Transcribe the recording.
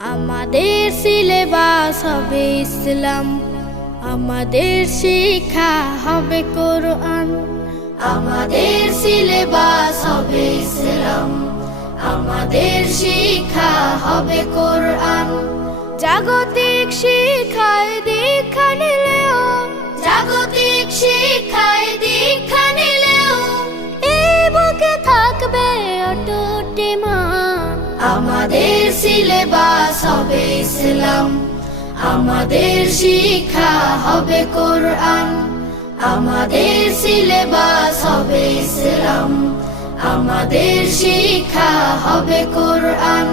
আমাদের সিলেবাস হবে ইসলাম, আমাদের শিক্ষা হবে কোরআন। আমাদের সিলেবাস হবে ইসলাম, আমাদের শিক্ষা হবে কোরআন। জাগতিক শিক্ষায় দীক্ষা নিলেও, জাগতিক শিক্ষায় দীক্ষা নিলেও এই বুকে থাকবে অটুট ঈমান। আমাদের সিলেবাস হবে ইসলাম, আমাদের শিক্ষা হবে কোরআন। আমাদের সিলেবাস হবে ইসলাম, আমাদের শিক্ষা হবে কোরআন।